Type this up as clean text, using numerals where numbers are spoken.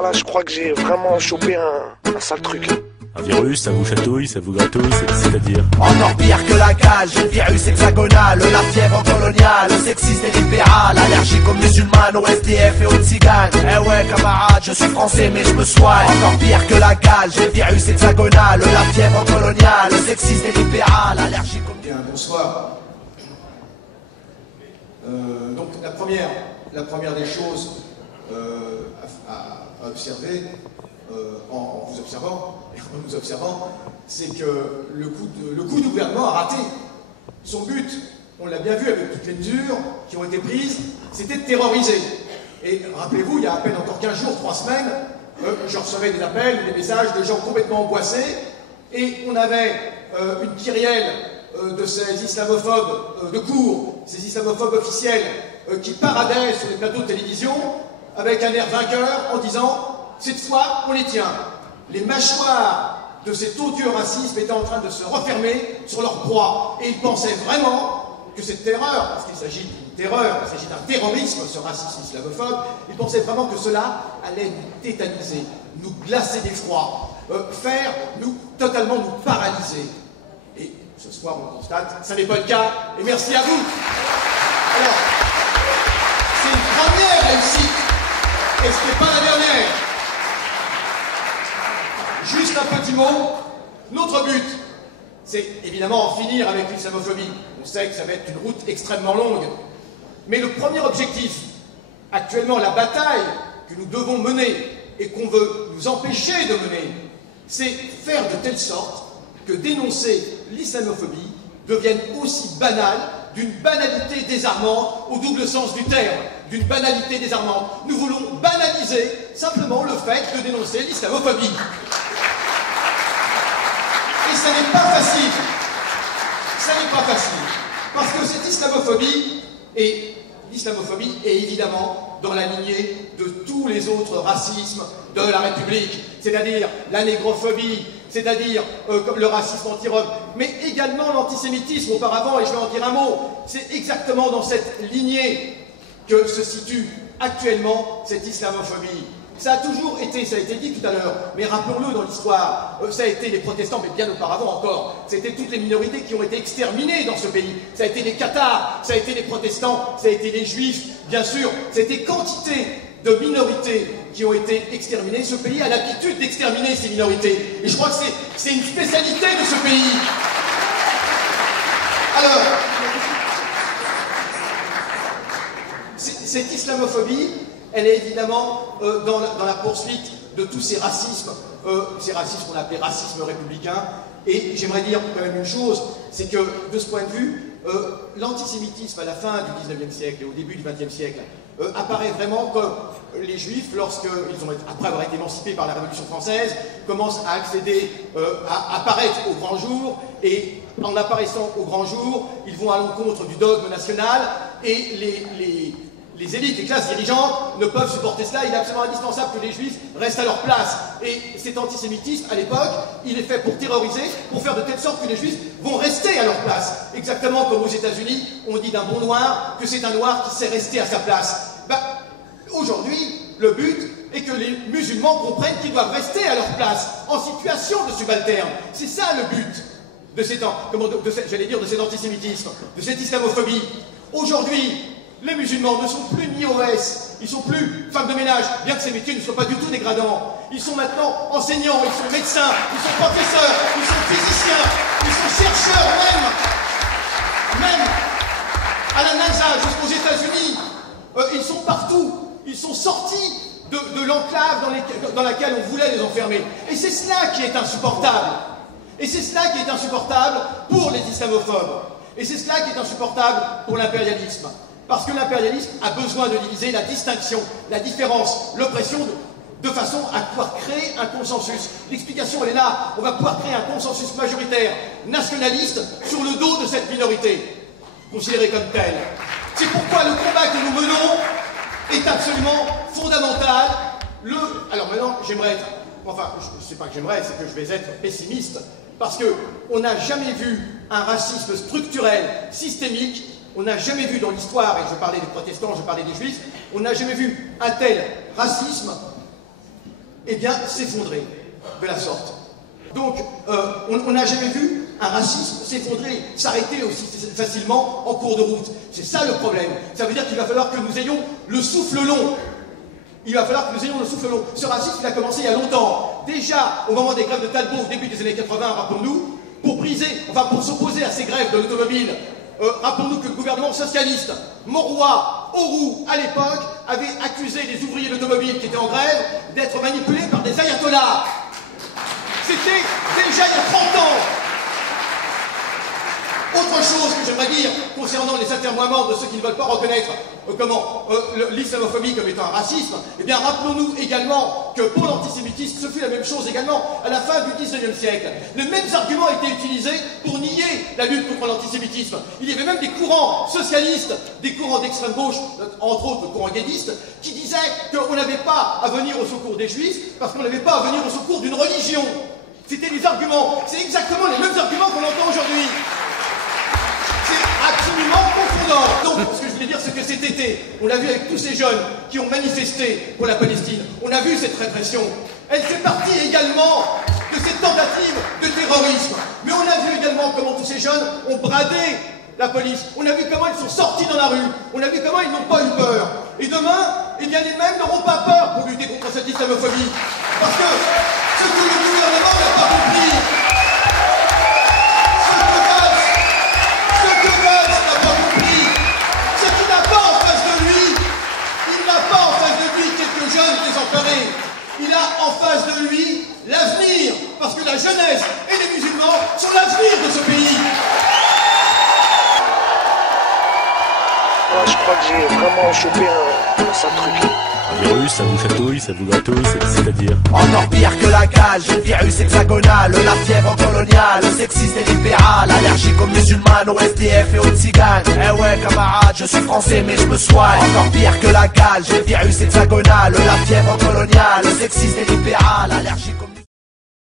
Là, je crois que j'ai vraiment chopé un sale truc. Un virus, ça vous chatouille, ça vous gratouille, c'est-à-dire Encore pire que la cage, le virus hexagonal, la fièvre coloniale, le sexisme et libéral, allergique aux musulmanes, au SDF et aux tziganes. Eh ouais camarade, je suis français mais je me soigne. Encore pire que la cage, le virus hexagonal, la fièvre coloniale, le sexisme et libéral, allergique aux... Bien, bonsoir. Donc la première des choses à observer, en vous observant et en nous observant, c'est que le coup du gouvernement a raté. Son but, on l'a bien vu avec toutes les mesures qui ont été prises, c'était de terroriser. Et rappelez-vous, il y a à peine encore 15 jours, 3 semaines, je recevais des appels, des messages de gens complètement angoissés, et on avait une kyrielle de ces islamophobes de cour, ces islamophobes officiels qui paradaient sur les plateaux de télévision avec un air vainqueur en disant « cette fois, on les tient ». Les mâchoires de cet odieux racisme étaient en train de se refermer sur leur proie. Et ils pensaient vraiment que cette terreur, parce qu'il s'agit d'une terreur, il s'agit d'un terrorisme, ce racisme islamophobe, ils pensaient vraiment que cela allait nous tétaniser, nous glacer d'effroi, totalement nous paralyser. Et ce soir, on constate, ça n'est pas le cas, et merci à vous. Alors, c'est une première réussite, et ce n'est pas la dernière. Juste un petit mot, notre but, c'est évidemment en finir avec l'islamophobie. On sait que ça va être une route extrêmement longue. Mais le premier objectif, actuellement la bataille que nous devons mener et qu'on veut nous empêcher de mener, c'est faire de telle sorte que dénoncer l'islamophobie devienne aussi banal, d'une banalité désarmante au double sens du terme, d'une banalité désarmante. Nous voulons banaliser simplement le fait de dénoncer l'islamophobie. Et ça n'est pas facile. Ça n'est pas facile. Parce que cette islamophobie est évidemment dans la lignée de tous les autres racismes de la République, c'est-à-dire la négrophobie, c'est-à-dire le racisme anti-rome, mais également l'antisémitisme auparavant, et je vais en dire un mot. C'est exactement dans cette lignée que se situe actuellement cette islamophobie. Ça a toujours été, ça a été dit tout à l'heure, mais rappelons-le dans l'histoire, ça a été les protestants, mais bien auparavant encore, c'était toutes les minorités qui ont été exterminées dans ce pays. Ça a été les Cathares, ça a été les protestants, ça a été les juifs, bien sûr, ça a été quantité de minorités qui ont été exterminées. Ce pays a l'habitude d'exterminer ces minorités. Et je crois que c'est une spécialité de ce pays. Alors, cette islamophobie, elle est évidemment dans la poursuite de tous ces racismes qu'on appelait racisme républicain. Et j'aimerais dire quand même une chose, c'est que de ce point de vue, l'antisémitisme à la fin du XIXe siècle et au début du XXe siècle apparaît vraiment comme les Juifs, après avoir été émancipés par la Révolution française, commencent à accéder, à apparaître au grand jour, et en apparaissant au grand jour, ils vont à l'encontre du dogme national, et les élites, les classes dirigeantes ne peuvent supporter cela. Il est absolument indispensable que les Juifs restent à leur place. Et cet antisémitisme, à l'époque, il est fait pour terroriser, pour faire de telle sorte que les Juifs vont rester à leur place. Exactement comme aux États-Unis, on dit d'un bon noir que c'est un noir qui sait rester à sa place. Aujourd'hui, le but est que les musulmans comprennent qu'ils doivent rester à leur place, en situation de subalterne. C'est ça le but de cet antisémitisme, de cette islamophobie. Aujourd'hui, les musulmans ne sont plus ni OS, ils ne sont plus femmes de ménage, bien que ces métiers ne soient pas du tout dégradants. Ils sont maintenant enseignants, ils sont médecins, ils sont professeurs, ils sont physiciens, ils sont chercheurs même à la NASA jusqu'aux États-Unis. Ils sont partout, ils sont sortis de l'enclave dans laquelle on voulait les enfermer. Et c'est cela qui est insupportable. Et c'est cela qui est insupportable pour les islamophobes. Et c'est cela qui est insupportable pour l'impérialisme. Parce que l'impérialisme a besoin de diviser la distinction, la différence, l'oppression, de façon à pouvoir créer un consensus. L'explication, elle est là. On va pouvoir créer un consensus majoritaire, nationaliste, sur le dos de cette minorité, considérée comme telle. C'est pourquoi le combat que nous menons est absolument fondamental. Alors maintenant, j'aimerais être... Enfin, c'est pas que j'aimerais, c'est que je vais être pessimiste. Parce qu'on n'a jamais vu un racisme structurel, systémique. On n'a jamais vu dans l'histoire, et je parlais des protestants, je parlais des juifs, on n'a jamais vu un tel racisme eh bien, s'effondrer de la sorte. Donc, on n'a jamais vu un racisme s'effondrer, s'arrêter aussi facilement en cours de route. C'est ça le problème. Ça veut dire qu'il va falloir que nous ayons le souffle long. Il va falloir que nous ayons le souffle long. Ce racisme, il a commencé il y a longtemps. Déjà, au moment des grèves de Talbot, au début des années 80, rappelons-nous, pour s'opposer à ces grèves de l'automobile, rappelons-nous que le gouvernement socialiste, Mauroy, Auroux, à l'époque, avait accusé les ouvriers d'automobile qui étaient en grève d'être manipulés par des ayatollahs. C'était déjà il y a 30 ans. Autre chose que j'aimerais dire concernant les atermoiements de ceux qui ne veulent pas reconnaître l'islamophobie comme étant un racisme, eh bien rappelons-nous également que pour l'antisémitisme, ce fut la même chose également à la fin du XIXe siècle. Les mêmes arguments étaient utilisés pour nier la lutte contre l'antisémitisme. Il y avait même des courants socialistes, des courants d'extrême gauche, entre autres le courant guédiste, qui disaient qu'on n'avait pas à venir au secours des juifs parce qu'on n'avait pas à venir au secours d'une religion. C'était les arguments, c'est exactement les mêmes arguments qu'on entend aujourd'hui. Absolument confondant. Donc, ce que je voulais dire, c'est que cet été, on l'a vu avec tous ces jeunes qui ont manifesté pour la Palestine. On a vu cette répression. Elle fait partie également de cette tentative de terrorisme. Mais on a vu également comment tous ces jeunes ont bradé la police. On a vu comment ils sont sortis dans la rue. On a vu comment ils n'ont pas eu peur. Et demain, eh bien, les mêmes n'auront pas peur pour lutter contre cette islamophobie. Parce que ce que le gouvernement n'a pas compris, il a en face de lui l'avenir, parce que la jeunesse et les musulmans sont l'avenir de ce pays. Je crois que j'ai vraiment chopé un sale truc. Un virus, ça vous chatouille, ça vous gratouille, c'est-à-dire? Encore pire que la cage, le virus hexagonal, la fièvre coloniale, sexiste et libéral, allergique aux musulmanes, aux SDF et aux tziganes. Eh ouais camarade, je suis français mais je me soigne. Encore pire que la cage, le virus hexagonal, la fièvre coloniale, sexiste et libéral, allergique aux